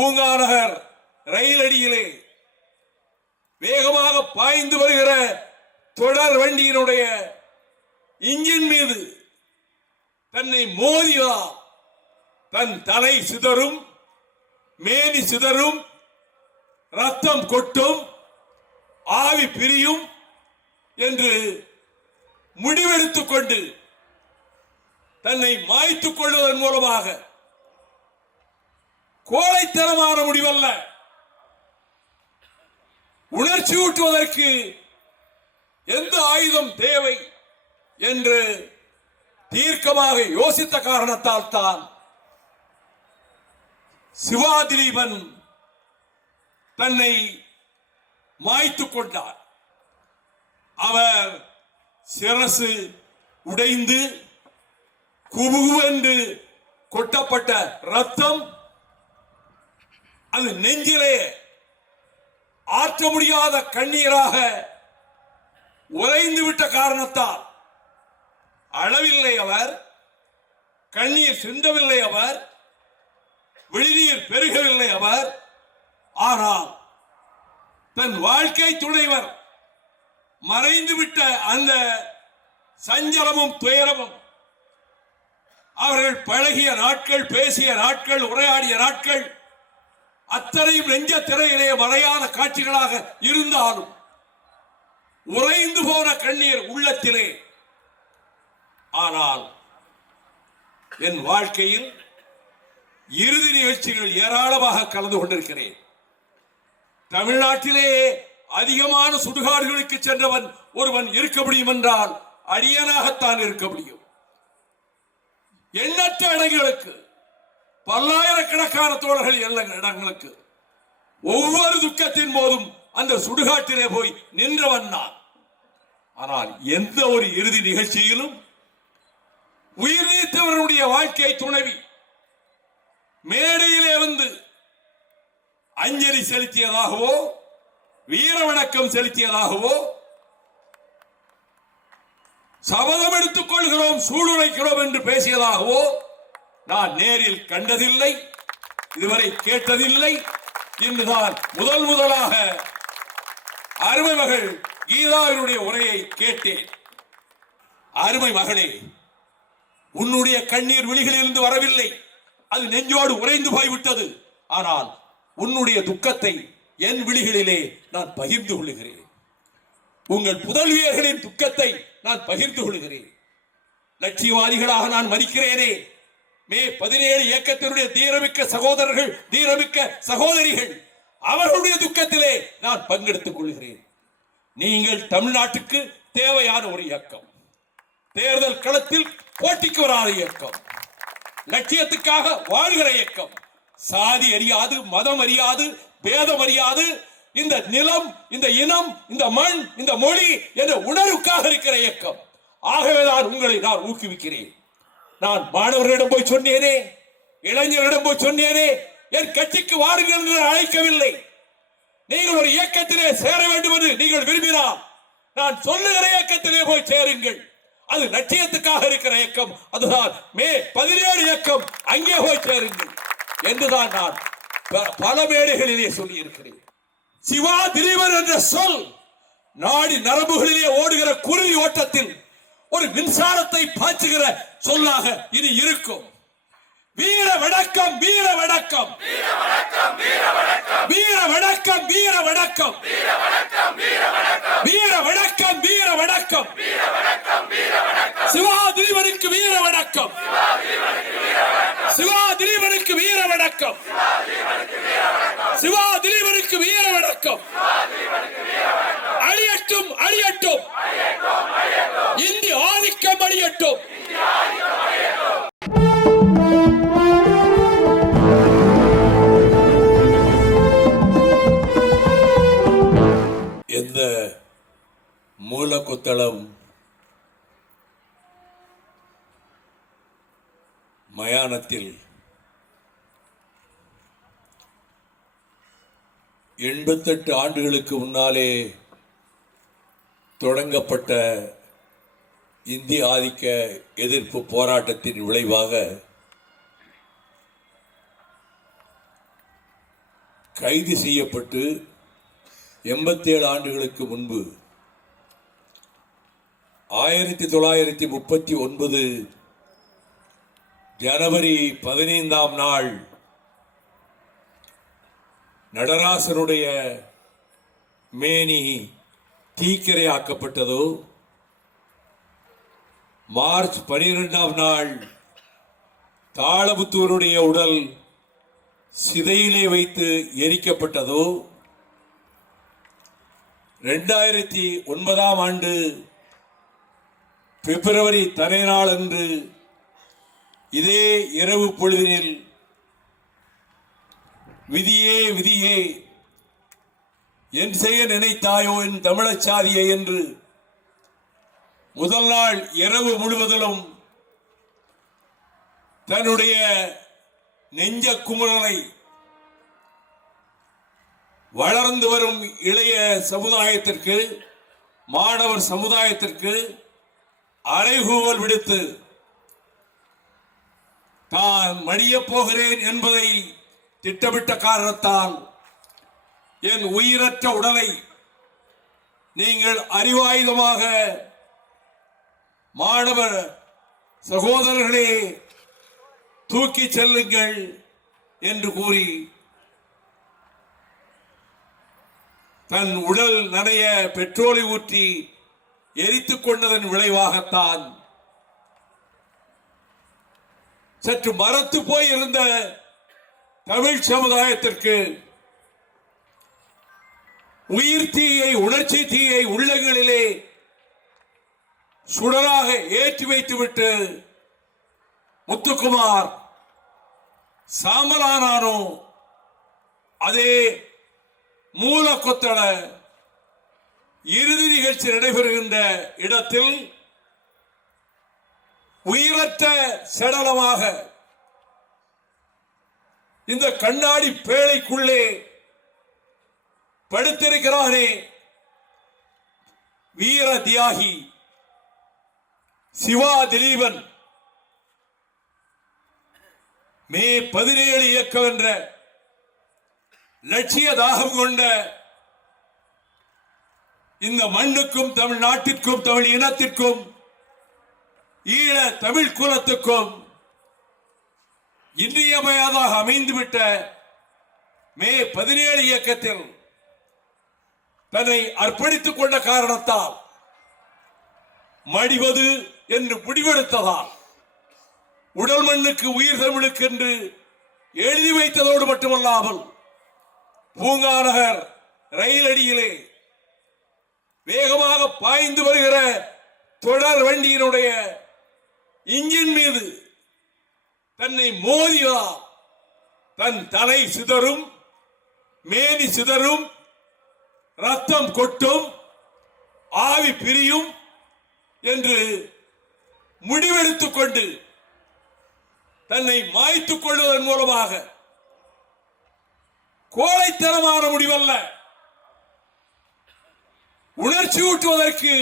பூங்கா நகர் ரயில் அடியிலே வேகமாக பாய்ந்து வருகிற தொடர் வண்டியினுடைய இன்ஜின் மீது தன்னை மோதியதால் தன் தலை சிதறும், மேனி சிதறும், ரத்தம் கொட்டும், ஆவி பிரியும் என்று முடிவெடுத்துக் கொண்டு தன்னை மாய்த்துக் கொள்வதன் மூலமாக, கோழைத்தனமான முடிவல்ல, உணர்ச்சி ஊட்டுவதற்கு எந்த ஆயுதம் தேவை என்று தீர்க்கமாக யோசித்த காரணத்தால் தான் சிவா திலீபன் தன்னை மாய்த்துக் கொண்டார். அவர் சிரசு உடைந்து குபுவென்று கொட்டப்பட்ட ரத்தம் அது நெஞ்சிலே ஆற்ற முடியாத கண்ணீராக உறைந்து விட்ட காரணத்தால் அளவில்லை அவர், கண்ணீர் சிந்தவில்லை அவர், வெளிநீர் பெருகவில்லை அவர். ஆனால் தன் வாழ்க்கை துணைவர் மறைந்துவிட்ட அந்த சஞ்சலமும் துயரமும், அவர்கள் பழகிய நாட்கள், பேசிய நாட்கள், உரையாடிய நாட்கள் அத்தனையும் நெஞ்ச திரையிலே மறையாத காட்சிகளாக இருந்தாலும் உறைந்து போன கண்ணீர் உள்ளத்திலே. ஆனால் என் வாழ்க்கையில் இறுதி நிகழ்ச்சிகள் ஏராளமாக கலந்து கொண்டிருக்கிறேன். தமிழ்நாட்டிலே அதிகமான சுடுகாடுகளுக்கு சென்றவன் ஒருவன் இருக்க முடியும் என்றால் அடியனாகத்தான் இருக்க முடியும். எண்ணற்ற இடங்களுக்கு, பல்லாயிரக்கணக்கான தோழர்கள் இடங்களுக்கு ஒவ்வொரு துக்கத்தின் போதும் அந்த சுடுகாட்டிலே போய் நின்றவன் நான். ஆனால் எந்த ஒரு இறுதி நிகழ்ச்சியிலும் உயிர் நீத்தவர்களுடைய வாழ்க்கை துணைவி மேடையிலே வந்து அஞ்சலி செலுத்தியதாகவோ, வீர வணக்கம் செலுத்தியதாகவோ, சபதம் எடுத்துக் கொள்கிறோம், சூளுரைக்கிறோம் என்று பேசியதாகவோ நான் நேரில் கண்டதில்லை, இதுவரை கேட்டதில்லை. இன்றுதான் முதலாக அருமை மகள் கீதாவினுடைய உரையை கேட்டேன். அருமை மகளே, உன்னுடைய கண்ணீர் விழிகளிலிருந்து வரவில்லை, அது நெஞ்சோடு உறைந்து போய்விட்டது. ஆனால் உன்னுடைய துக்கத்தை என் விழிகளிலே நான் பகிர்ந்து கொள்கிறேன். உங்கள் புதல்வியர்களின் துக்கத்தை நான் பகிர்ந்து கொள்கிறேன். லட்சியவாதிகளாக நான் மதிக்கிறேனே. மே 17 இயக்கத்தினுடைய தீரமிக்க சகோதரர்கள், தீரமிக்க சகோதரிகள், அவர்களுடைய துக்கத்திலே நான் பங்கெடுத்துக் கொள்கிறேன். நீங்கள் தமிழ்நாட்டுக்கு தேவையான ஒரு இயக்கம், தேர்தல் களத்தில் போட்டிக்கு வராத இயக்கம், லட்சியத்துக்காக வாழ்கிற இயக்கம், சாதி அறியாது, மதம் அறியாது, பேதம் அறியாது, இந்த நிலம், இந்த இனம், இந்த மண், இந்த மொழி என்ற உணர்வுக்காக இருக்கிற இயக்கம். ஆகவேதான் உங்களை நான் ஊக்குவிக்கிறேன். நான் மாணவர்களிடம் போய் சொன்னேனே, இளைஞர்களிடம் போய் சொன்னேனே, என் கட்சிக்கு வாருங்கள் என்று அழைக்கவில்லை. நீங்கள் ஒரு இயக்கத்திலே சேர வேண்டும் என்று நீங்கள் விரும்பினால் நான் சொல்லுகிற இயக்கத்திலே போய் சேருங்கள். அது லட்சியத்துக்காக இருக்கிற இயக்கம், அதுதான் மே 17 இயக்கம், அங்கே போய் சேருங்கள் என்றுதான் நான் பல மேடைகளிலே சொல்லி இருக்கிறேன். சிவா திலீபன் என்ற சொல் நாடி நரம்புகளிலே ஓடுகிற குருவி ஓட்டத்தில் ஒரு மின்சாரத்தை பாய்ச்சுகிற சொல்லாக இனி இருக்கும். வீர வணக்கம், வீர வணக்கம், வீர வணக்கம், வீர வணக்கம், வீர வணக்கம், வீர வணக்கம், வீர வணக்கம், சிவா திலீபனுக்கு வீர வணக்கம், சிவா திலீபனுக்கு வீர வணக்கம், சிவா திலீபனுக்கு வீர வணக்கம். அழியட்டும், அழியட்டும், இந்தி ஆதிக்கம் அழியட்டும். எந்த மூலக்குத்தளம் மயானத்தில் 88 ஆண்டுகளுக்கு முன்னாலே தொடங்கப்பட்ட இந்திய ஆதிக்க எதிர்ப்பு போராட்டத்தின் விளைவாக கைது செய்யப்பட்டு 87 ஆண்டுகளுக்கு முன்பு 1939 ஜனவரி 15ஆம் நாள் நடராசனுடைய மேனி தீக்கிரையாக்கப்பட்டதோ, மார்ச் 12ஆம் நாள் தாளமுத்தூருடைய உடல் சிதையிலே வைத்து எரிக்கப்பட்டதோ, 2009ஆம் ஆண்டு பிப்ரவரி தலைநாள் அன்று இதே இரவு பொழுதினில் விதியே விதியே என் செய்ய நினைத்தாயோ என் தமிழச்சாதியை என்று முதல் நாள் இரவு முழுவதிலும் தன்னுடைய நெஞ்ச குமுறலை வளர்ந்து வரும் இளைய சமுதாயத்திற்கு, மாணவர் சமுதாயத்திற்கு அறைகூவல் விடுத்து தான் மடியப் போகிறேன் என்பதை திட்டமிட்ட காரணத்தால் என் உயிரற்ற உடலை நீங்கள் அறிவாயுதமாக மாணவர் சகோதரர்களே தூக்கி செல்லுங்கள் என்று கூறி தன் உடல் நனைய பெட்ரோலை ஊற்றி எரித்துக் கொண்டதன் விளைவாகத்தான் சற்று மரத்து போய் இருந்த தமிழ் சமுதாயத்திற்கு உயிர் தீயை, உணர்ச்சி தீயை உள்ளங்களிலே சுடராக ஏற்றி வைத்துவிட்டு முத்துக்குமார் சாம்பலானானோ, அதே மூல கொத்தள இறுதி நிகழ்ச்சி நடைபெறுகின்ற இடத்தில் உயிரற்ற சடலமாக இந்த கண்ணாடி பேழைக்குள்ளே படுத்திருக்கிறானே வீர தியாகி சிவா திலீபன். மே 17 இயக்கம் என்ற லட்சிய தாகம் கொண்ட இந்த மண்ணுக்கும், தமிழ்நாட்டிற்கும், தமிழ் இனத்திற்கும், ஈழ தமிழ் குலத்துக்கும் இன்றியமையாதாக அமைந்துவிட்ட மே 17 இயக்கத்தில் தன்னை அர்ப்பணித்துக் கொண்ட காரணத்தால், மடிவது என்று முடிவெடுத்ததால், உடல் மண்ணுக்கு உயிர் தமிழுக்கு என்று எழுதி வைத்ததோடு மட்டுமல்லாமல் பூங்கா நகர் ரயில் அடியிலே வேகமாக பாய்ந்து வருகிற தொடர் வண்டியினுடைய இன்ஜின் மீது தன்னை மோதியதால் தன் தலை சிதறும், மேனி சிதறும், ரத்தம் கொட்டும், ஆவி பிரியும் என்று முடிவெடுத்துக் கொண்டு தன்னை மாய்த்துக் கொள்வதன் மூலமாக, கோழைத்தனமான முடிவல்ல, உணர்ச்சி ஊட்டுவதற்கு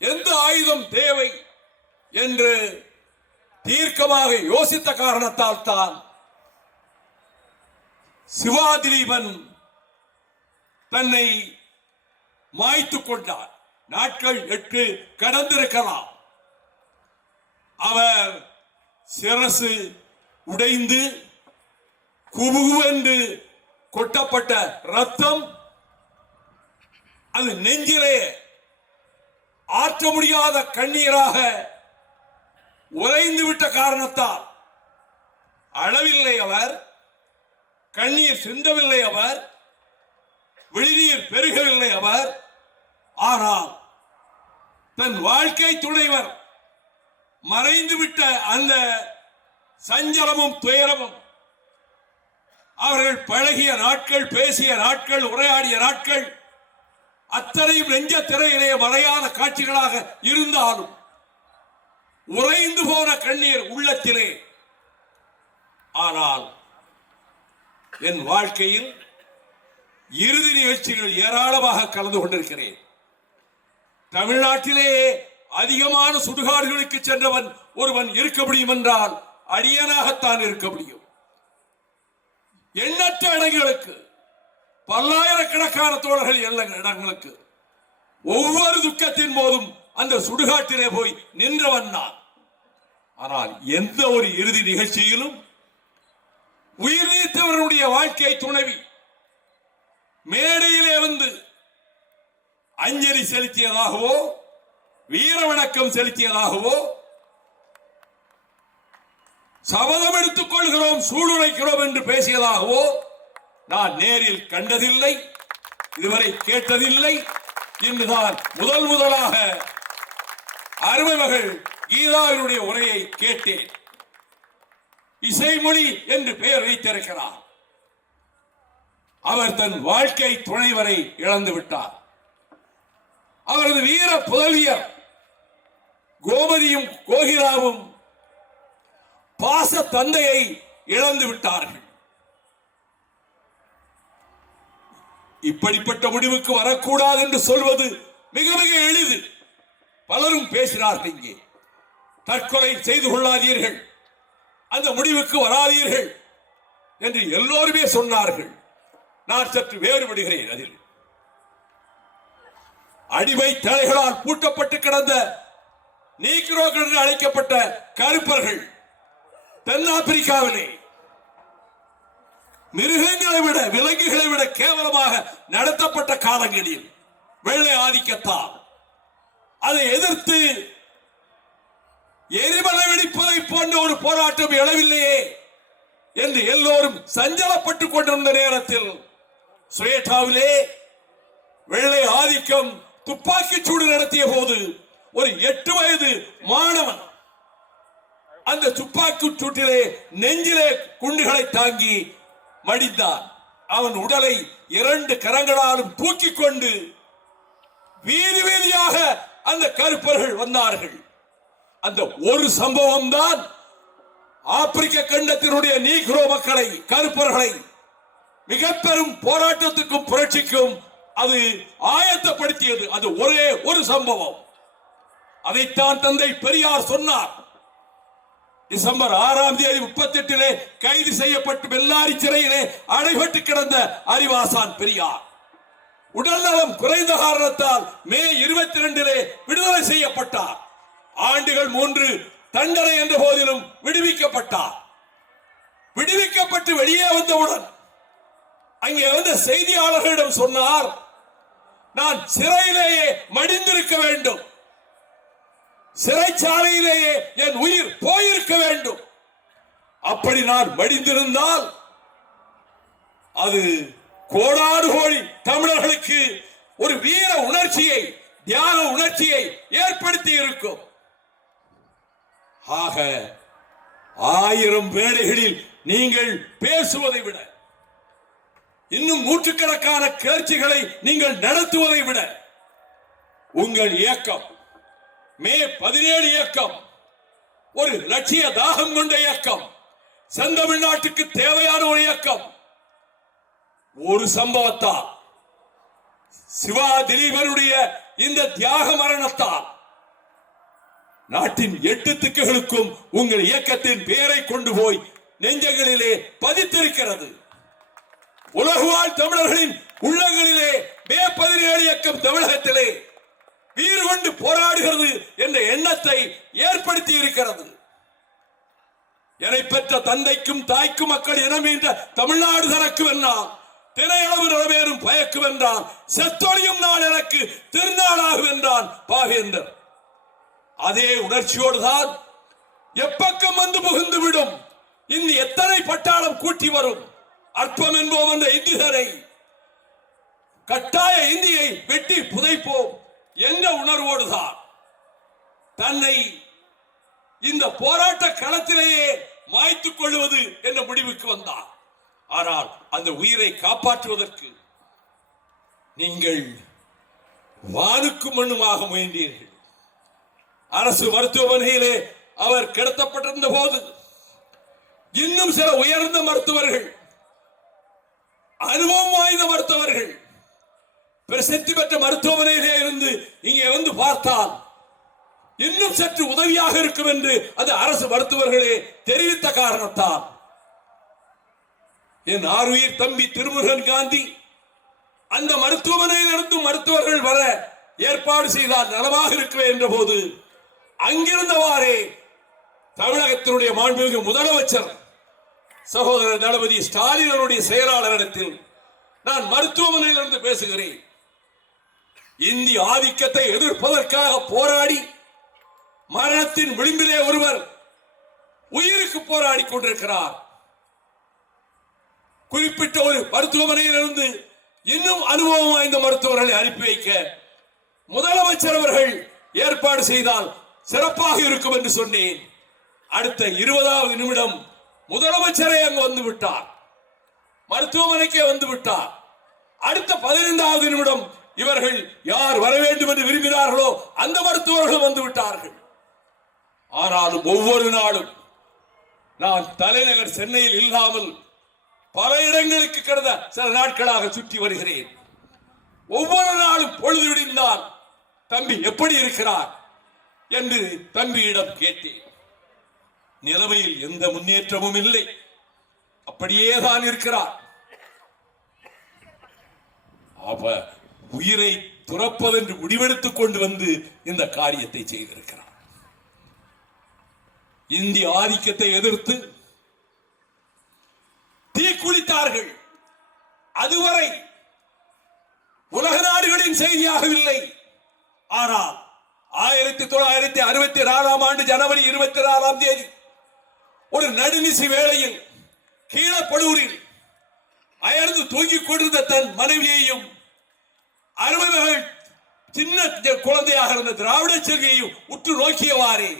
எந்த ஆயுதம் தேவை என்று தீர்க்கமாக யோசித்த காரணத்தால் தான் சிவா திலீபன் தன்னை மாய்த்துக் கொண்டார். நாட்கள் 8 கடந்திருக்கலாம். அவர் சிரசு உடைந்து குபுகுவென்று கொட்டப்பட்ட ரத்தம் அது நெஞ்சிலே ஆற்ற முடியாத கண்ணீராக உறைந்து விட்ட காரணத்தால் அளவில்லை அவர், கண்ணீர் சிந்தவில்லை அவர், விழிநீர் பெருகவில்லை அவர். ஆனால் தன் வாழ்க்கை துணைவர் மறைந்துவிட்ட அந்த சஞ்சலமும் துயரமும், அவர்கள் பழகிய நாட்கள், பேசிய நாட்கள், உரையாடிய நாட்கள் அத்தனையும் நெஞ்ச திரையிலே மறையாத காட்சிகளாக இருந்தாலும் உறைந்து போன கண்ணீர் உள்ளத்திலே. ஆனால் என் வாழ்க்கையில் இறுதி நிகழ்ச்சிகள் ஏராளமாக கலந்து கொண்டிருக்கிறேன். தமிழ்நாட்டிலே அதிகமான சுடுகாடுகளுக்கு சென்றவன் ஒருவன் இருக்க முடியும் என்றால் அடியனாகத்தான் இருக்க முடியும். எண்ணற்ற இடங்களுக்கு, பல்லாயிரக்கணக்கான தோழர்கள் இடங்களுக்கு ஒவ்வொரு துக்கத்தின் போதும் அந்த சுடுகாட்டிலே போய் நின்றவன் நான். ஆனால் எந்த ஒரு இறுதி நிகழ்ச்சியிலும் உயிர் நீத்தவர்களுடைய வாழ்க்கை துணைவி மேடையிலே வந்து அஞ்சலி செலுத்தியதாகவோ வீர வணக்கம் செலுத்தியதாகவோ சபதம் எடுத்துக் கொள்கிறோம் சூளுரைக்கிறோம் என்று பேசியதாகவோ நான் நேரில் கண்டதில்லை, இதுவரை கேட்டதில்லை. இன்றுதான் முதலாக அருமை மகள் கீதாவினுடைய உரையை கேட்டேன். இசைமொழி என்று பெயர் வைத்திருக்கிறார். அவர் தன் வாழ்க்கை துணைவரை இழந்து விட்டார். அவரது வீர புதல்வியர் கோமதியும் கோகிலாவும் பாச தந்தையை இழந்து விட்டார்கள். இப்படிப்பட்ட முடிவுக்கு வரக்கூடாது என்று சொல்வது மிக மிக எளிது. பலரும் பேசினார்கள். இங்கே தற்கொலை செய்து கொள்ளாதீர்கள், அந்த முடிவுக்கு வராதீர்கள் என்று எல்லோருமே சொன்னார்கள். நான் சற்று வேறுபடுகிறேன். அதில் அடிமை தலைகளால் பூட்டப்பட்டு கிடந்த நீக்ரோக்கள் என்று அழைக்கப்பட்ட கருப்பர்கள் தென்னாப்பிரிக்காவிலே மிருகங்களை விட விலங்குகளை விட கேவலமாக நடத்தப்பட்ட காலங்களில் வெள்ளை ஆதிக்கத்தால் அதை எதிர்த்து எரிமலை வெடிப்பதை போன்ற ஒரு போராட்டம் எழவில்லையே என்று எல்லோரும் சஞ்சலப்பட்டுக் கொண்டிருந்த நேரத்தில் சுவேட்டாவிலே வெள்ளை ஆதிக்கம் துப்பாக்கி சூடு நடத்திய போது ஒரு 8 வயது மாணவன் அந்த துப்பாக்கி சூட்டிலே நெஞ்சிலே குண்டுகளை தாங்கி மடிந்தான். அவன் உடலை 2 கரங்களாலும் தூக்கிக் கொண்டு வீதி வீதியாக அந்த கருப்பர்கள் வந்தார்கள். அந்த ஒரு சம்பவம் தான் ஆப்பிரிக்க கண்டத்தினுடைய நீக்ரோ மக்களை, கருப்பர்களை மிக பெரும் போராட்டத்துக்கும் புரட்சிக்கும் அது ஆயத்தப்படுத்தியது. அது ஒரே ஒரு சம்பவம். அதைத்தான் தந்தை பெரியார் சொன்னார். டிசம்பர் 6ஆம் தேதி 38 கைது செய்யப்பட்டு பெல்லாரி சிறையிலே அடைபட்டு கிடந்த அறிவாசான் பெரியார் உடல்நலம் குறைந்த காரணத்தால் மே 22 விடுதலை செய்யப்பட்டார். ஆண்டுகள் 3 தண்டனை என்ற போதிலும் விடுவிக்கப்பட்டார். விடுவிக்கப்பட்டு வெளியே வந்தவுடன் அங்கே வந்த செய்தியாளர்களிடம் சொன்னார், நான் சிறையிலேயே மடிந்திருக்க வேண்டும், சிறைச்சாலையிலேயே என் உயிர் போயிருக்க வேண்டும். அப்படி நான் மடிந்திருந்தால் அது கோடாறு கோடி தமிழர்களுக்கு ஒரு வீர உணர்ச்சியை, தியாக உணர்ச்சியை ஏற்படுத்தி இருக்கும். ஆக 1000 மேடைகளில் நீங்கள் பேசுவதை விட, இன்னும் நூற்றுக்கணக்கான கிளர்ச்சிகளை நீங்கள் நடத்துவதை விட, உங்கள் இயக்கம் மே 17 இயக்கம் ஒரு லட்சிய தாகம் கொண்ட இயக்கம், செந்தமிழ்நாட்டுக்கு தேவையான ஒரு இயக்கம். ஒரு சம்பவத்தால், சிவா திலீபனுடைய இந்த தியாக மரணத்தால் நாட்டின் 8 திக்குகளுக்கும் உங்கள் இயக்கத்தின் பெயரை கொண்டு போய் நெஞ்சங்களிலே பதித்திருக்கிறது. உலகுவாழ் தமிழர்களின் உள்ளங்களிலே மே 17 இயக்கம் தமிழகத்திலே வீறு கொண்டு போராடுகிறது என்ற எண்ணத்தை ஏற்படுத்தி இருக்கிறது. என்னை பெற்ற தந்தைக்கும் தாய்க்கும் மக்கள் இனம் என்ற தமிழ்நாடு தனக்கு வென்றால், திரையளவு நிறைவேறும் பயக்கு வென்றான், செத்தொழியும் நாள் எனக்கு திருநாளாக வென்றான் பாவேந்தர். அதே உணர்ச்சியோடு தான் எப்பக்கம் வந்து புகுந்து விடும் இந்த எத்தனை பட்டாளம் கூட்டி வரும் அற்பம் என்போம் என்ற இந்தியரை கட்டாய இந்தியை வெட்டி புதைப்போம் என்ற உணர்வோடுதான் தன்னை இந்த போராட்ட களத்திலேயே மாய்த்துக் கொள்வது என்ற முடிவுக்கு வந்தார். ஆனால் அந்த உயிரை காப்பாற்றுவதற்கு நீங்கள் வானுக்கும் மண்ணுமாக முயன்றீர்கள். அரசு மருத்துவமனையிலே அவர் கிடத்தப்பட்டிருந்த போது இன்னும் சில உயர்ந்த மருத்துவர்கள், அனுபவம் வாய்ந்த மருத்துவர்கள், பிரசித்தி பெற்ற மருத்துவமனையிலே இருந்து இங்கே வந்து பார்த்தால் இன்னும் சற்று உதவியாக இருக்கும் என்று அந்த அரசு மருத்துவர்களே தெரிவித்த காரணத்தால் என் ஆருயிர் தம்பி திருமுருகன் காந்தி அந்த மருத்துவமனையிலிருந்து மருத்துவர்கள் வர ஏற்பாடு செய்தால் நலமாக இருக்கிறேன் என்ற போது அங்கிருந்தவாறே தமிழகத்தினுடைய மாண்புமிகு முதலமைச்சர் சகோதரர் தளபதி ஸ்டாலின் அவருடைய செயலாளரிடத்தில் நான் மருத்துவமனையிலிருந்து பேசுகிறேன். இந்திய ஆதிக்கத்தை எதிர்ப்பதற்காக போராடி மரணத்தின் விளிம்பிலே ஒருவர் உயிருக்கு போராடி கொண்டிருக்கிறார். குறிப்பிட்ட ஒரு மருத்துவமனையிலிருந்து இன்னும் அனுபவம் வாய்ந்த மருத்துவர்களை அனுப்பி வைக்க முதலமைச்சர் அவர்கள் ஏற்பாடு செய்தால் சிறப்பாக இருக்கும் என்று சொன்னேன். அடுத்த 20வது நிமிடம் முதலமைச்சரே அங்கு வந்து விட்டார், மருத்துவமனைக்கே வந்து விட்டார். அடுத்த 15வது நிமிடம் இவர்கள் யார் வர வேண்டும் என்று விரும்பினார்களோ அந்த மருத்துவர்கள் வந்து விட்டார்கள். ஆனாலும் ஒவ்வொரு நாளும் நான் தலைநகர் சென்னையில் இல்லாமல் பல இடங்களுக்கு கடந்த சில நாட்களாக சுற்றி வருகிறேன். ஒவ்வொரு நாளும் பொழுது விடிந்தால் தம்பி எப்படி இருக்கிறார் என்று தம்பியிடம் கேட்டேன். நிலைமையில் எந்த முன்னேற்றமும் இல்லை, அப்படியேதான் இருக்கிறார். அவ உயிரை துறப்பதென்று முடிவெடுத்துக் கொண்டு வந்து இந்த காரியத்தை செய்திருக்கிறார். இந்திய ஆதிக்கத்தை எதிர்த்து தீக்குளித்தார்கள். அதுவரை உலக நாடுகளின் செய்தியாகவில்லை. ஆனால் 1964 ஆண்டு ஜனவரி 24ஆம் தேதி ஒரு நடுநிசி வேளையில் கீழப்பழுவூரில் அயர்ந்து தூங்கிக் கொண்டிருந்த தன் மனைவியையும் அருமைகள் சின்ன குழந்தையாக இருந்த திராவிட செல்வியையும் உற்று நோக்கியவாறே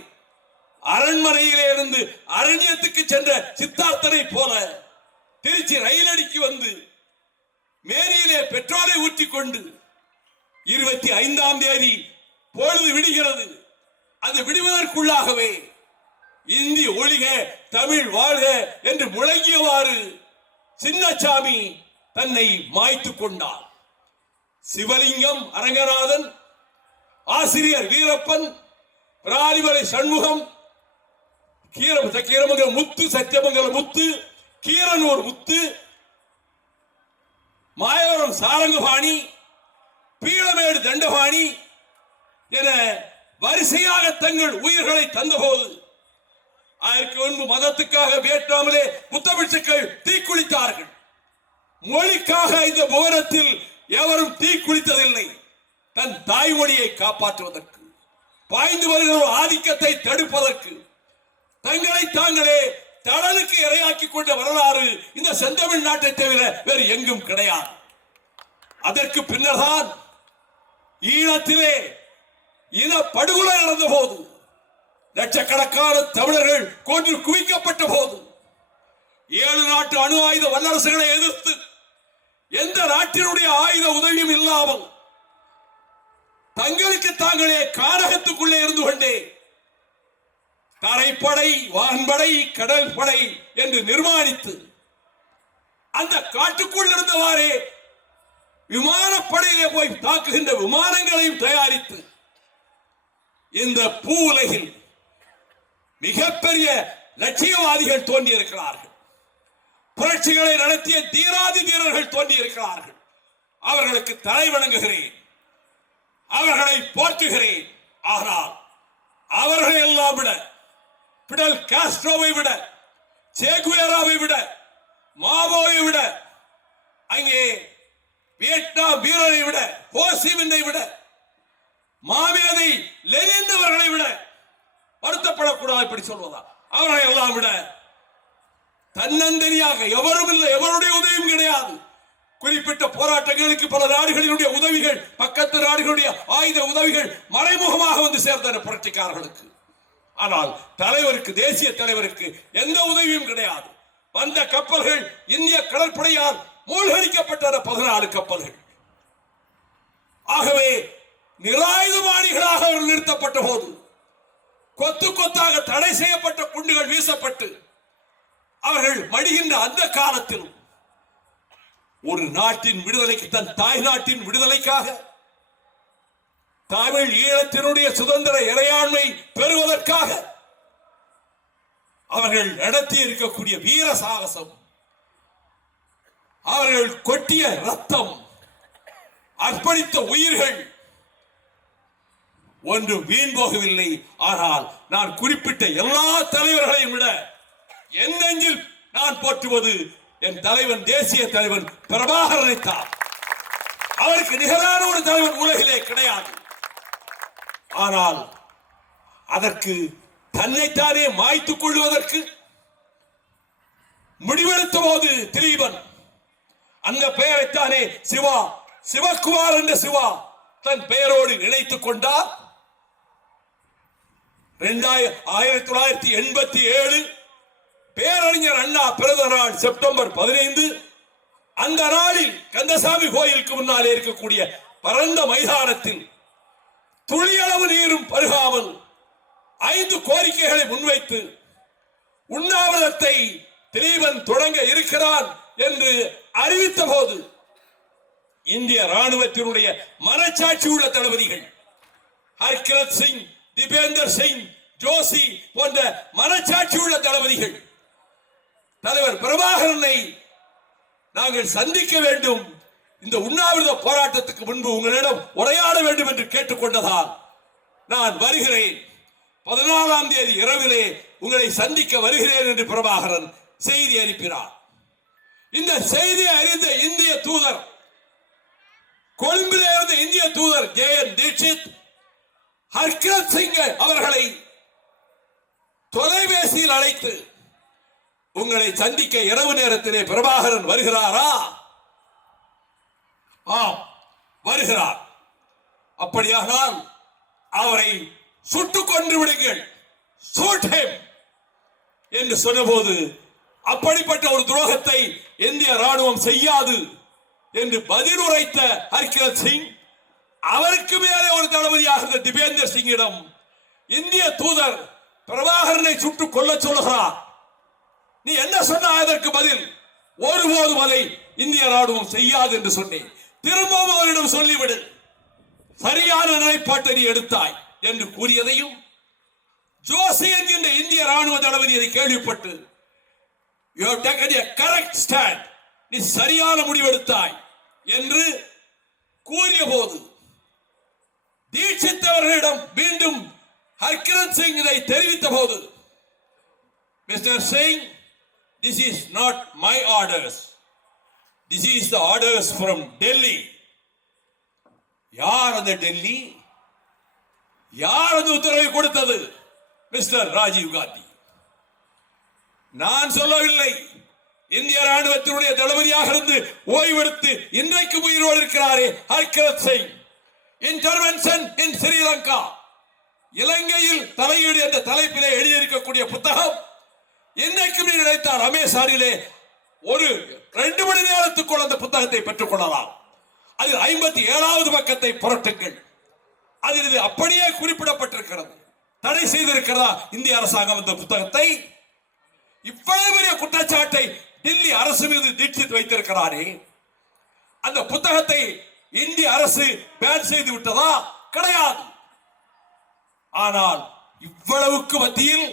அரண்மனையிலே இருந்து அரண்யத்துக்கு சென்ற சித்தார்த்தனை போல திருச்சி ரயில் அடிக்கு வந்து மேனியிலே பெட்ரோலை ஊற்றிக் கொண்டு 25ஆம் தேதி பொழுது விடுகிறது. அது விடுவதற்குள்ளாகவே இந்தி ஒழிக தமிழ் வாழ்க என்று முழங்கியவாறு சின்னசாமி தன்னை மாய்த்துக் கொண்டார். சிவலிங்கம் அரங்கநாதன், ஆசிரியர் வீரப்பன், ராணிமலை சண்முகம், கீரமங்கலம் முத்து, சத்தியமங்கலம் முத்து, கீரனூர் முத்து, மாயவரம் சாரங்கபாணி, பீளமேடு தண்டபாணி என வரிசையாக தங்கள் உயிர்களை தந்தபோது அதற்கு முன்பு மதத்துக்காக வேற்றாமலே புத்தபிட்சுக்கள் தீக்குளித்தார்கள். மொழிக்காக இந்த புவனத்தில் எவரும் தீக்குளித்ததில்லை. தன் தாய்மொழியை காப்பாற்றுவதற்கு, பாய்ந்து வருகிற ஆதிக்கத்தை தடுப்பதற்கு தங்களை தாங்களே தடலுக்கு இரையாக்கி கொண்ட வரலாறு இந்த செந்தமிழ் நாட்டை தவிர வேறு எங்கும் கிடையாது. அதற்கு பின்னர்தான் ஈழத்திலே இன படுகொலை நடந்த போது, லட்சக்கணக்கான தமிழர்கள் கொன்று குவிக்கப்பட்ட போது 7 நாட்டு அணு ஆயுத வல்லரசுகளை எதிர்த்து எந்த நாட்டினுடைய ஆயுத உதவியும் இல்லாமல் தங்களுக்கு தாங்களே கானகத்துக்குள்ளே இருந்து கொண்டே தரைப்படை, வான்படை, கடல் படை என்று நிர்மாணித்து அந்த காட்டுக்குள் இருந்தவாறே விமானப்படையிலே போய் தாக்குகின்ற விமானங்களையும் தயாரித்து இந்த பூ உலகில் மிகப்பெரிய லட்சியவாதிகள் தோன்றியிருக்கிறார்கள். புரட்சிகளை நடத்திய தீராதி தீரர்கள் தோன்றியிருக்கிறார்கள். அவர்களுக்கு தலை வணங்குகிறேன், அவர்களை போற்றுகிறேன். ஆனால் அவர்களை எல்லாம் விட, பிடல் காஸ்ட்ரோவை விட, சேகுவேராவை விட, மாவோவை விட, அங்கே வியட்நாம் வீரரை விட, ஹோசிமின்னை விட, மாமேதை லெனின் அவர்களை விட வருத்தப்படக்கூடாது. இப்படி சொல்வதா? அவர்களை எல்லாம் விட தன்னந்தனியாக எவரும் இல்லை, எவருடைய உதவியும் கிடையாது. குறிப்பிட்ட போராட்டங்களுக்கு பல நாடுகளினுடைய உதவிகள், பக்கத்து நாடுகளுடைய ஆயுத உதவிகள் மறைமுகமாக வந்து சேர்ந்தன புரட்சிக்காரர்களுக்கு. ஆனால் தலைவருக்கு, தேசிய தலைவருக்கு எந்த உதவியும் கிடையாது. வந்த கப்பல்கள் இந்திய கடற்படையால் மூழ்கடிக்கப்பட்டன, 14 கப்பல்கள். ஆகவே நிராயுதபாணிகளாக அவர்கள் நிறுத்தப்பட்ட போது கொத்து கொத்தாக தடை செய்யப்பட்ட குண்டுகள் வீசப்பட்டு அவர்கள் மடிகின்ற அந்த காலத்திலும் ஒரு நாட்டின் விடுதலைக்கு, தன் தாய் நாட்டின் விடுதலைக்காக, தமிழ் ஈழத்தினுடைய சுதந்திர இறையாண்மை பெறுவதற்காக அவர்கள் நடத்தி இருக்கக்கூடிய வீர சாகசம் அவர்கள் கொட்டிய ரத்தம், அர்ப்பணித்த உயிர்கள் ஒன்று வீண் போகவில்லை. ஆனால் நான் குறிப்பிட்ட எல்லா தலைவர்களையும் விட என் நெஞ்சில் நான் போற்றுவது என் தலைவன், தேசிய தலைவன் பிரபாகரனை தான். அவருக்கு நிகரான ஒரு தலைவன் உலகிலே கிடையாது. ஆனால் அதற்கு தன்னைத்தானே மாய்த்துக் கொள்வதற்கு முடிவெடுத்த போது திலீபன் அந்த பெயரைத்தானே சிவகுமார் என்ற சிவா தன் பெயரோடு இணைத்துக் கொண்டார். 1987 பேரறிஞர் அண்ணா பிறந்த நாள் செப்டம்பர் 15. அந்த நாளில் கந்தசாமி கோயிலுக்கு முன்னாலே இருக்கக்கூடிய பரந்த மைதானத்தில் துளியளவு நீரும் பருகாமல் 5 கோரிக்கைகளை முன்வைத்து உண்ணாவிரதத்தை திலீபன் தொடங்க இருக்கிறான் என்று அறிவித்த போது இந்திய ராணுவத்தினுடைய மனச்சாட்சி உள்ள தளபதிகள் ஹர்கிரத் சிங், திபேந்தர் சிங், ஜோஷி போன்ற மனச்சாட்சி உள்ள தளபதிகள் தலைவர் பிரபாகரனை நாங்கள் சந்திக்க வேண்டும், இந்த உண்ணாவிரத போராட்டத்துக்கு முன்பு உங்களிடம் உரையாட வேண்டும் என்று கேட்டுக்கொண்டதால் நான் வருகிறேன், 14ஆம் தேதி இரவிலே உங்களை சந்திக்க வருகிறேன் என்று பிரபாகரன் செய்தி அனுப்பினார். இந்த செய்தியை அறிந்த இந்திய தூதர், கொழும்பிலே இருந்த இந்திய தூதர் ஜெயன் தீட்சித் ஹர்கிரத் சிங் அவர்களை தொலைபேசியில் அழைத்து உங்களை சந்திக்க இரவு நேரத்திலே பிரபாகரன் வருகிறாரா? ஆம், வருகிறார். அப்படியானால் அவரை சுட்டுக் கொன்று விடுங்கள், shoot him என்று சொன்னபோது அப்படிப்பட்ட ஒரு துரோகத்தை இந்திய ராணுவம் செய்யாது என்று பதில் உரைத்த ஹர்கிரத் சிங் அவருக்கு மேலே ஒரு தளபதியாக இருந்த திபேந்தர் சிங்கிடம் இந்திய தூதர் பிரபாகரனை சுட்டுக் கொல்ல சொல்லுகிறார், நீ என்ன சொன்ன? அதற்கு பதில், ஒருபோதும் அதை இந்திய ராணுவம் செய்யாது என்று சொன்னேன், திரும்பவும் அவரிடம் சொல்லிவிடு, சரியான நிலைப்பாட்டை நீ எடுத்தாய் என்று கூறியதையும் ஜோஷி என்கின்ற இந்திய ராணுவ தளபதி அதை கேள்விப்பட்டு you have taken a correct stand, நீ சரியான முடிவெடுத்தாய் என்று கூறிய போது தீட்சித் அவர்களிடம் மீண்டும் ஹர்கிரத் சிங் இதை தெரிவித்த போது, mister Singh, this is not my orders, this is the orders from Delhi. யார் அந்த டெல்லி? யார் அந்த உத்தரவை கொடுத்தது? மிஸ்டர் ராஜீவ் காந்தி. நான் சொல்லவில்லை. இந்திய ராணுவத்தினுடைய தளபதியாக இருந்து ஓய்வெடுத்து இன்றைக்கு உயிரோடு இருக்கிறாரே ஹர்கிரத் சிங், இன்டர்வென்ஷன் இன் ஸ்ரீலங்கா, இலங்கையில் தலையீடு என்ற தலைப்பிலே எழுதியிருக்கக்கூடிய புத்தகம் இன்றைக்கு நீங்கள் நினைத்தால் அமேசானிலே ஒரு 2 மணி நேரத்துக்குள் அந்த புத்தகத்தை பெற்றுக் கொள்ளலாம். அதில் 57வது பக்கத்தை புரட்டுங்கள். அதில் இது அப்படியே குறிப்பிடப்பட்டிருக்கிறது. தடை செய்திருக்கிறதா இந்திய அரசாங்கம் இந்த புத்தகத்தை? இவ்வளவு பெரிய குற்றச்சாட்டை டெல்லி அரசு மீது தீட்சித் வைத்திருக்கிறாரே, அந்த புத்தகத்தை இந்திய அரசு பேன் செய்து விட்டதா? கிடையாது. ஆனால் இவ்வளவுக்கு மத்தியில்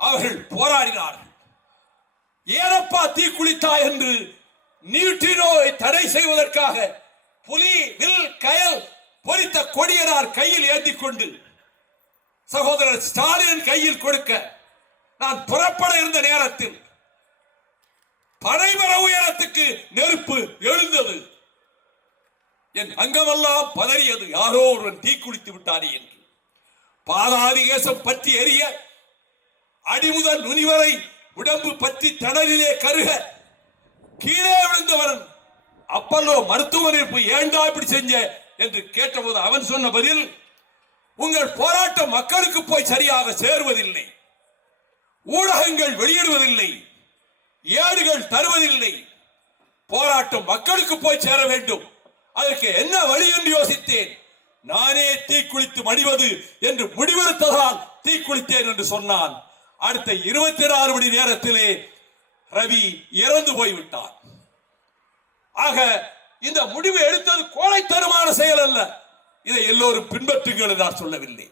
அவர்கள் போராடினார்கள். ஏனப்பா தீக்குளித்தா என்று நியூட்ரினோவை தடை செய்வதற்காக புலி, வில், கயல் பொறித்த கொடியனார் கையில் ஏந்திக் கொண்டு சகோதரர் ஸ்டாலின் கையில் கொடுக்க நான் புறப்பட இருந்த நேரத்தில் பனைமர உயரத்துக்கு நெருப்பு எழுந்தது. என் அங்கமெல்லாம் பதறியது, யாரோ ஒருவன் தீக்குளித்து விட்டானே என்று. பாதாதி கேசம் பற்றி எரிய, அடிமுதல் நுனிவரை உடம்பு பற்றி தணலிலே கருக, கீழே விழுந்தவன் அப்பல்லோ மருத்துவமனையில் போய் ஏண்டா இப்படி செஞ்ச என்று கேட்டபோது அவன் சொன்ன பதில், உங்கள் போராட்டம் மக்களுக்கு போய் சரியாக சேருவதில்லை, ஊடகங்கள் வெளியிடுவதில்லை, ஏடுகள் தருவதில்லை, போராட்டம் மக்களுக்கு போய் சேர வேண்டும், அதற்கு என்ன வழி என்று யோசித்தேன், நானே தீக்குளித்து மடிவது என்று முடிவெடுத்ததால் தீக்குளித்தேன் என்று சொன்னான். அடுத்த 24 மணி நேரத்திலே ரவி இறந்து போய்விட்டார். ஆக இந்த முடிவு எடுத்தது கோழைத்தனமான செயல் அல்ல. இதை எல்லோரும் பின்பற்றுங்கள் என்று நான் சொல்லவில்லை.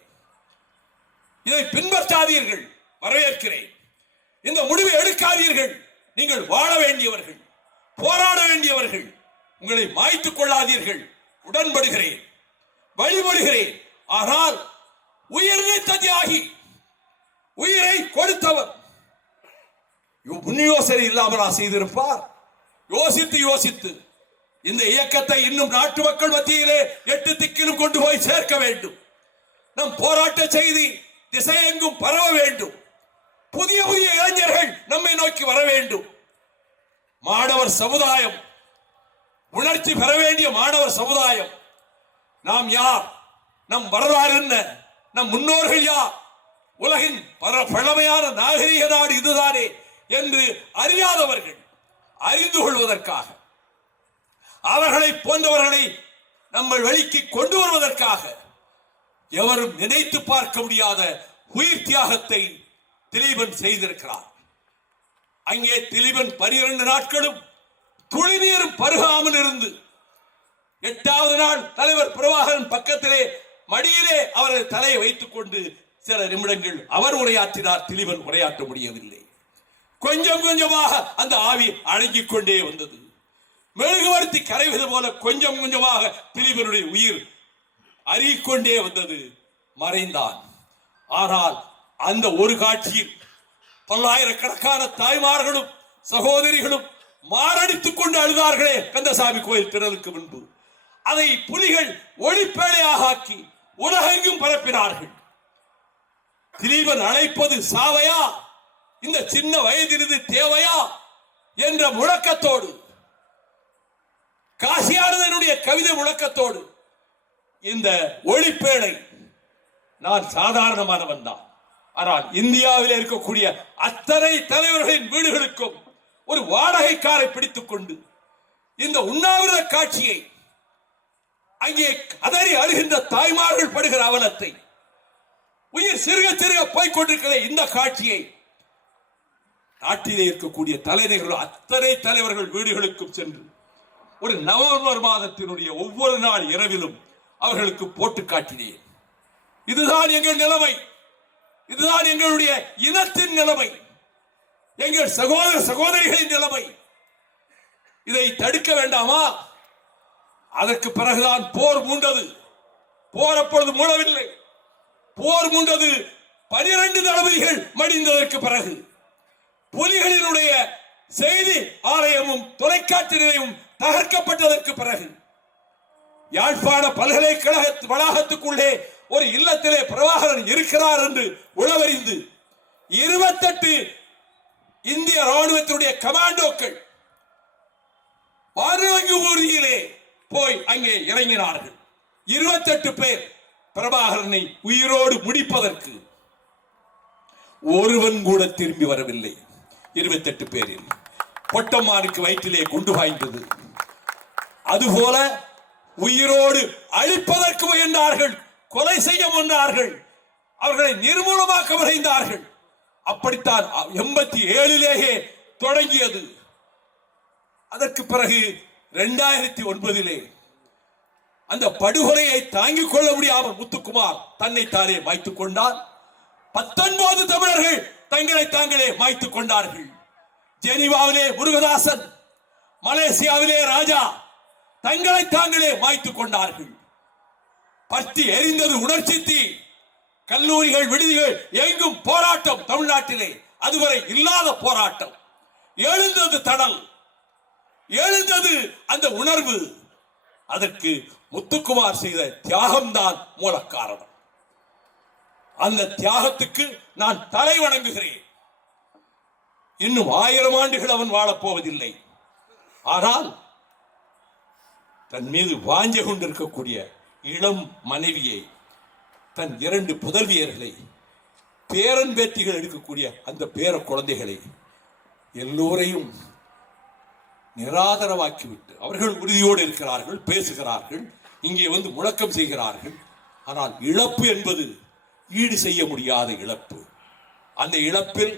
இதை பின்பற்றாதீர்கள், வரவேற்கிறேன். இந்த முடிவை எடுக்காதீர்கள். நீங்கள் வாழ வேண்டியவர்கள், போராட வேண்டியவர்கள். உங்களை மாய்த்துக் கொள்ளாதீர்கள். உடன்படுகிறேன், வழிபடுகிறேன். ஆனால் உயிர் நீத்த தியாகி, உயிரை கொடுத்தவர் முன் யோசனை இல்லாமலா செய்திருப்பார்? யோசித்து யோசித்து இந்த இயக்கத்தை இன்னும் நாட்டு மக்கள் மத்தியிலே 8 திக்கிலும் கொண்டு போய் சேர்க்க வேண்டும். நம் போராட்ட செய்தி திசையெங்கும் பரவ வேண்டும். புதிய புதிய இளைஞர்கள் நம்மை நோக்கி வர வேண்டும். மாணவர் சமுதாயம், உணர்ச்சி பெற வேண்டிய மாணவர் சமுதாயம், நாம் யார், நம் வரலாறு என்ன, நம் முன்னோர்கள் யார், உலகின் பழமையான நாகரிக நாடு இதுதானே என்று அறியாதவர்கள் அறிந்து கொள்வதற்காக, அவர்களை போன்றவர்களை நம்ம வழிக்கு கொண்டு வருவதற்காக எவரும் நினைத்து பார்க்க முடியாத உயிர் தியாகத்தை திலீபன் செய்திருக்கிறார். அங்கே திலீபன் 12 நாட்களும் துளிநீரும் பருகாமல் இருந்து 8வது நாள் தலைவர் பிரபாகரன் பக்கத்திலே மடியிலே அவரது தலையை வைத்துக் கொண்டு சில நிமிடங்கள் அவர் உரையாற்றினார். திலீபன் உரையாற்ற முடியவில்லை. கொஞ்சம் கொஞ்சமாக அந்த ஆவி அடங்கிக் கொண்டே வந்தது. மெழுகுவர்த்தி கரைவது போல கொஞ்சம் கொஞ்சமாக திலீபனுடைய உயிர் அருகிக்கொண்டே வந்தது. மறைந்தான். ஆனால் அந்த ஒரு காட்சியில் பல்லாயிரக்கணக்கான தாய்மார்களும் சகோதரிகளும் மாரடித்துக் கொண்டு அழுதார்களே கந்தசாமி கோயில் திறலுக்கு முன்பு. அதை புலிகள் ஒளிப்பேழையாக ஆக்கி உலகெங்கும் பரப்பினார்கள். திலீபன் அழைப்பது சாவையா, இந்த சின்ன வயதிலிருந்து தேவையா என்ற முழக்கத்தோடு, காசியானதனுடைய கவிதை முழக்கத்தோடு இந்த ஒளிப்பேழை, நான் சாதாரணமானவன் தான், ஆனால் இந்தியாவில் இருக்கக்கூடிய அத்தனை தலைவர்களின் வீடுகளுக்கும் ஒரு வாடகை காரை பிடித்துக் கொண்டு இந்த உண்ணாவிரத காட்சியை, அங்கே அதறி அழுகின்ற தாய்மார்கள் படுகிற அவலத்தை, உயிர் சிறுக சிறுக போய்கொண்டிருக்கிற இந்த காட்சியை நாட்டிலே இருக்கக்கூடிய தலைநகர்கள் அத்தனை தலைவர்கள் வீடுகளுக்கும் சென்று ஒரு நவம்பர் மாதத்தினுடைய ஒவ்வொரு நாள் இரவிலும் அவர்களுக்கு போட்டு காட்டினேன். இதுதான் எங்கள் நிலைமை, இதுதான் எங்களுடைய இனத்தின் நிலைமை, எங்கள் சகோதர சகோதரிகளின் நிலைமை. இதை தடுக்க வேண்டாமா? அதற்கு பிறகுதான் போர் மூண்டது. போர் அப்பொழுது மூடவில்லை. போர் மூண்டது 12 தளபதிகள் மடிந்ததற்கு பிறகு. புலிகளினுடைய செய்தி ஆலயமும் தொலைக்காட்சி நிலையமும் தகர்க்கப்பட்டதற்கு பிறகு. யாழ்ப்பாண பல்கலைக்கழக வளாகத்துக்குள்ளே ஒரு இல்லத்திலே பிரபாகரன் இருக்கிறார் என்று உளவறிந்து 28 இந்திய ராணுவத்தினுடைய கமாண்டோக்கள் வானவங்கு ஊர்தியிலே போய் அங்கே இறங்கினார்கள். 28 பேர் பிரபாகரனை உயிரோடு முடிப்பதற்கு ஒருவன் கூட திரும்பி வரவில்லை. 28 பேரில் பொட்டம்மானுக்கு வயிற்றிலே குண்டு பாய்ந்தது. அதுபோல உயிரோடு அழிப்பதற்கு முயன்றார்கள், கொலை செய்ய முன்னார்கள், அவர்களை நிர்மூலமாக்க விரைந்தார்கள். அப்படித்தான் 87லேயே தொடங்கியது. அதற்கு பிறகு 2009 அந்த படுகொலையை தாங்கிக் கொள்ள முடியாமல் முத்துக்குமார் தன்னை தானே மாய்த்துக் கொண்டார். 19 தமிழர்கள் தங்களை தாங்களே மாய்த்துக் கொண்டார்கள். ஜெனீவாவிலே முருகதாசன், மலேசியாவிலே ராஜா தங்களை தாங்களே மாய்த்துக் கொண்டார்கள். பற்றி எரிந்தது உணர்ச்சி தீ. கல்லூரிகள், விடுதிகள் எங்கும் போராட்டம். தமிழ்நாட்டிலே அதுவரை இல்லாத போராட்டம். எழுந்தது தடல், எழுந்தது அந்த உணர்வு. அதற்கு முத்துக்குமார் செய்த தியாகம்தான் மூல காரணம். அந்த தியாகத்துக்கு நான் தலை வணங்குகிறேன். இன்னும் 1000 ஆண்டுகள் அவன் வாழப்போவதில்லை. ஆனால் தன் மீது வாஞ்சை கொண்டிருக்கக்கூடிய இளம் மனைவியை, தன் 2 புதல்வியர்களை, பேரன் பேத்திகள் எடுக்கக்கூடிய அந்த பேர குழந்தைகளை எல்லோரையும் நிராதரவாக்கிவிட்டு, அவர்கள் உறுதியோடு இருக்கிறார்கள், பேசுகிறார்கள், இங்கே வந்து முழக்கம் செய்கிறார்கள். ஆனால் இழப்பு என்பது ஈடு செய்ய முடியாத இழப்பு. அந்த இழப்பில்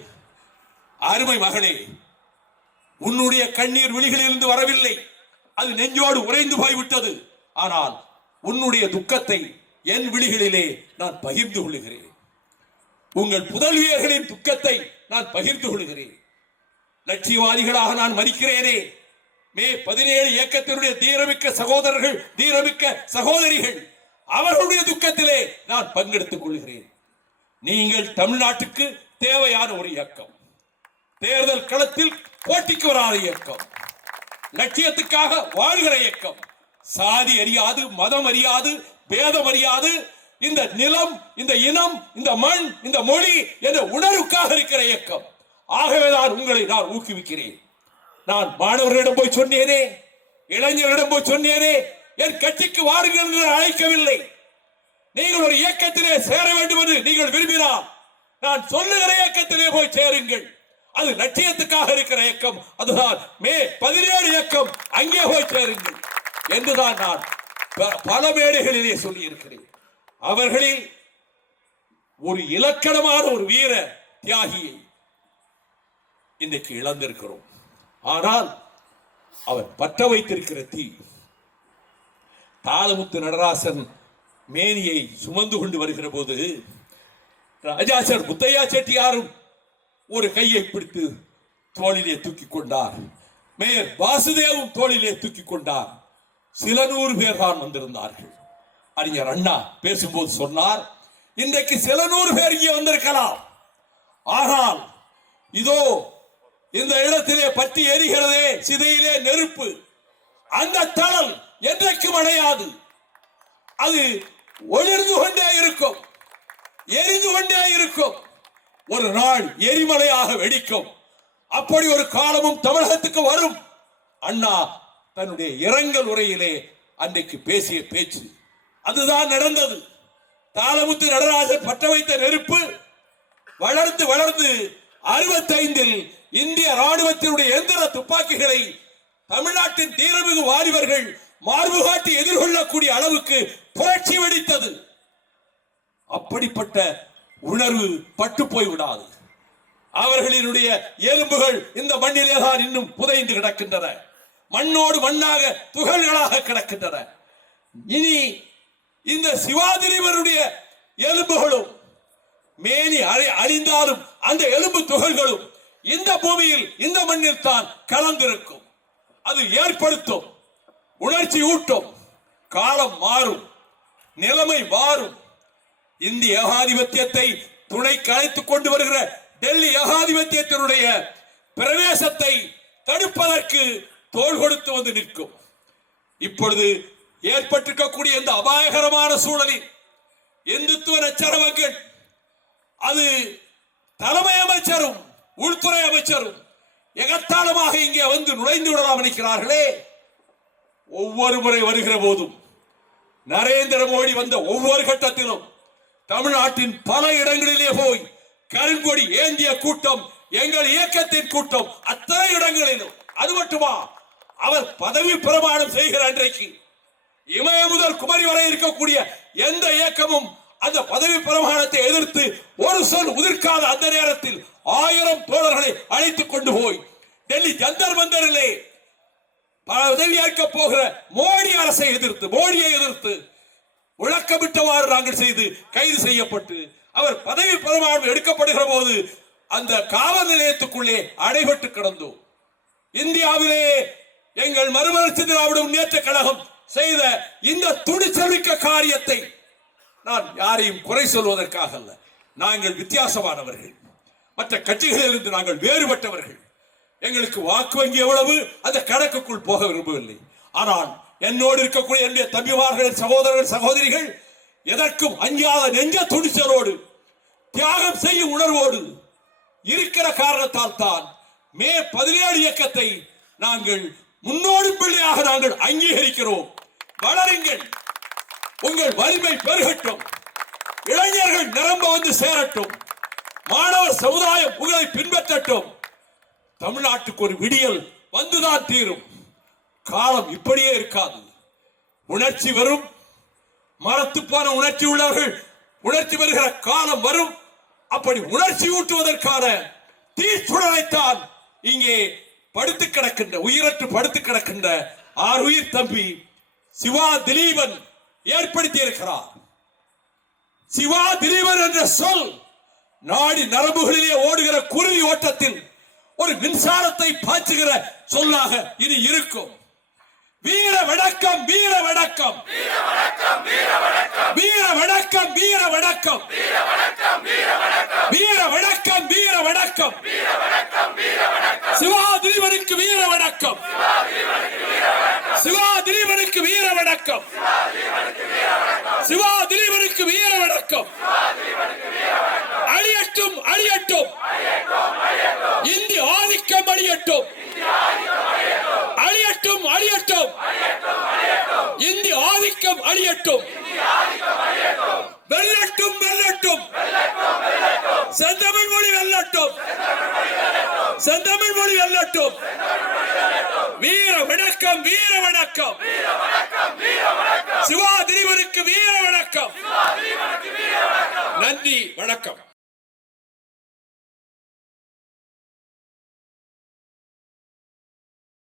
அருமை மகளே, உன்னுடைய கண்ணீர் விழிகளிலிருந்து வரவில்லை, அது நெஞ்சோடு உறைந்து போய்விட்டது. ஆனால் உன்னுடைய துக்கத்தை என் விழிகளிலே நான் பகிர்ந்து கொள்கிறேன். உங்கள் புதல்வியர்களின் துக்கத்தை நான் பகிர்ந்து கொள்கிறேன். லட்சியவாதிகளாக நான் மதிக்கிறேனே, மே 17 இயக்கத்தினுடைய தீரமிக்க சகோதரர்கள், தீரமிக்க சகோதரிகள், அவர்களுடைய துக்கத்திலே நான் பங்கெடுத்துக் கொள்கிறேன். நீங்கள் தமிழ்நாட்டுக்கு தேவையான ஒரு இயக்கம், தேர்தல் களத்தில் போட்டிக்கு வராத இயக்கம், லட்சியத்துக்காக வாழ்கிற இயக்கம், சாதி அறியாது, மதம் அறியாது, பேதம் அறியாது, இந்த நிலம், இந்த இனம், இந்த மண், இந்த மொழி என்ற உணர்வுக்காக இருக்கிற இயக்கம். ஆகவேதான் உங்களை நான் ஊக்குவிக்கிறேன். நான் மாணவர்களிடம் போய் சொன்னேனே, இளைஞர்களிடம் போய் சொன்னேனே, என் கட்சிக்கு வாருங்கள் என்று அழைக்கவில்லை. நீங்கள் ஒரு இயக்கத்திலே சேர வேண்டும் என்று நீங்கள் விரும்பினால் நான் சொல்லுகிற இயக்கத்திலே போய் சேருங்கள். அது லட்சியத்துக்காக இருக்கிற இயக்கம். அதுதான் மே 17 இயக்கம். அங்கே போய் சேருங்கள் என்றுதான் நான் பல மேடைகளிலே சொல்லி இருக்கிறேன். அவர்களில் ஒரு இலக்கணமான ஒரு வீர தியாகியை இன்றைக்கு இழந்திருக்கிறோம். ஆனால் அவர் பற்ற வைத்திருக்கிற தீ, தாளமுத்து நடராசன் மேனியை சுமந்து கொண்டு வருகிற போது ராஜாசர் முத்தையா செட்டியாரும் ஒரு கையை பிடித்து தோளிலே தூக்கி கொண்டார். மேயர் வாசுதேவும் தோளிலே தூக்கி கொண்டார். சில 100 பேர் தான் வந்திருந்தார்கள். அறிஞர் அண்ணா பேசும்போது சொன்னார், இன்றைக்கு சில 100 பேர் இங்கே வந்திருக்கலாம், ஆனால் இதோ இந்த இடத்திலே பற்றி எரிகிறதே சிதையிலே நெருப்பு, அந்த தளல் என்றைக்கும் அணையாது. அது ஒளிர்ந்து கொண்டே இருக்கும், எரிந்து கொண்டே இருக்கும். ஒரு நாள் எரிமலையாக வெடிக்கும். அப்படி ஒரு காலமும் தமிழகத்துக்கு வரும். அண்ணா தன்னுடைய இரங்கல் உரையிலே அன்றைக்கு பேசிய பேச்சு அதுதான் நடந்தது. தாளமுத்து நடராஜன் பற்ற வைத்த நெருப்பு வளர்ந்து வளர்ந்து 65 இந்திய ராணுவத்தினுடைய எந்திர துப்பாக்கிகளை தமிழ்நாட்டின் தீரமிகு வாலிபர்கள் மார்பு காட்டி எதிர்கொள்ளக்கூடிய அளவுக்கு புரட்சி வெடித்தது. அப்படிப்பட்ட உணர்வு பட்டு போய் விடாது. அவர்களினுடைய எலும்புகள் இந்த மண்ணிலே தான் இன்னும் புதைந்து கிடக்கின்றன, மண்ணோடு மண்ணாக துகள்களாக கிடக்கின்றன. இனி இந்த சிவாதிரிவருடைய எலும்புகளும் மேனி அழிந்தாலும் அந்த எலும்பு துகள்களும் இந்த பூமியில், இந்த மண்ணில் தான் கலந்திருக்கும். அது ஏற்படுத்தும், உணர்ச்சி ஊட்டும். காலம் மாறும், நிலைமை மாறும். இந்திய ஏகாதிபத்தியத்தை துணைக்கு அழைத்துக் கொண்டு வருகிற டெல்லி ஏகாதிபத்தியத்தினுடைய பிரவேசத்தை தடுப்பதற்கு தோள் கொடுத்து வந்து நிற்கும். இப்பொழுது ஏற்பட்டிருக்கக்கூடிய இந்த அபாயகரமான சூழலில் இந்துத்துவ நச்சரவங்கள், அது தலைமை அமைச்சரும் உள்துறை அமைச்சரும் எகத்தாளமாக இங்கே வந்து நுழைந்து விடலாம் நினைக்கிறார்களே. ஒவ்வொரு முறை வருகிற போதும், நரேந்திர மோடி வந்த ஒவ்வொரு கட்டத்திலும் தமிழ்நாட்டின் பல இடங்களிலே போய் கருங்கொடி ஏந்திய கூட்டம், எங்கள் இயக்கத்தின் கூட்டம், அத்தனை இடங்களிலும். அது மட்டுமா, அவர் பதவி பிரமாணம் செய்கிற அன்றைக்கு இமய முதல் குமரி வரை இருக்கக்கூடிய எந்த இயக்கமும் அந்த பதவி பிரமாணத்தை எதிர்த்து ஒரு சொல் உதிர்க்காத அந்த நேரத்தில் 1000 தோழர்களை அழைத்துக் கொண்டு போய் டெல்லி ஜந்தர் மந்தரிலே பதவியேற்க போகிற மோடி அரசை எதிர்த்து, மோடியை எதிர்த்து விளக்கமிட்டவாறு நாங்கள் செய்து கைது செய்யப்பட்டு அவர் பதவி பிரமாணம் எடுக்கப்படுகிற போது அந்த காவல் நிலையத்துக்குள்ளே அடைபட்டு கிடந்தோம். இந்தியாவிலே எங்கள் மறுமலர்ச்சி திராவிட முன்னேற்ற கழகம் செய்த இந்த துணிச்சல்மிக்க காரியத்தை நான் யாரையும் குறை சொல்வதற்காக அல்ல. நாங்கள் வித்தியாசமானவர்கள், மற்ற கட்சிகளிலிருந்து நாங்கள் வேறுபட்டவர்கள். எங்களுக்கு வாக்கு வங்கி எவ்வளவு அந்த கணக்குக்குள் போக விரும்பவில்லை. ஆனால் என்னோடு இருக்கக்கூடிய என்னுடைய தம்பிமார்கள், சகோதரர்கள், சகோதரிகள் எதற்கும் அஞ்சாத நெஞ்ச துணிச்சலோடு, தியாகம் செய்யும் உணர்வோடு இருக்கிற காரணத்தால் தான் மே 17 இயக்கத்தை நாங்கள் முன்னோடி பிள்ளையாக நாங்கள் அங்கீகரிக்கிறோம். வளருங்கள், உங்கள் வலிமை பெருகட்டும், இளைஞர்கள் நிரம்ப வந்து சேரட்டும், மாணவர் சமுதாயம் உங்களை பின்பற்றட்டும். தமிழ்நாட்டுக்கு ஒரு விடியல் வந்துதான் தீரும். காலம் இப்படியே இருக்காது. உணர்ச்சி வரும், மரத்து போன உணர்ச்சி உள்ளவர்கள் உணர்ச்சி வருகிற காலம் வரும். அப்படி உணர்ச்சி ஊட்டுவதற்கான தீச்சுடலைத்தான் இங்கே படுத்து கிடக்கின்ற, உயிரற்று படுத்து கிடக்கின்ற ஆறுயிர் தம்பி சிவா திலீபன் ஏற்படுத்தி இருக்கிறார். சிவா திலீபன் என்ற சொல் நாடி நரம்புகளிலே ஓடுகிற குருதி ஓட்டத்தில் ஒரு மின்சாரத்தை பாய்ச்சுகிற சொல்லாக இனி இருக்கும். வீர வணக்கம், வீர வணக்கம், வீர வணக்கம், வீர வணக்கம், வீர வணக்கம், வீர வணக்கம், சிவா திலீபனுக்கு வீர வணக்கம், சிவா திலீபனுக்கு வீர வணக்கம், சிவா திலீபனுக்கு வீர வணக்கம். அழியட்டும், அழியட்டும், இந்தி ஆதிக்கம் அழியட்டும், அழியட்டும், அழியட்டும், இந்தி ஆதிக்கம் அழியட்டும், வெல்லட்டும், வெல்லட்டும், செந்தமிழ் மொழி வெல்லட்டும், செந்தமிழ் மொழி வெல்லட்டும். வீர வணக்கம், வீர வணக்கம், சிவா திலீபனுக்கு வீர வணக்கம். நன்றி, வணக்கம்.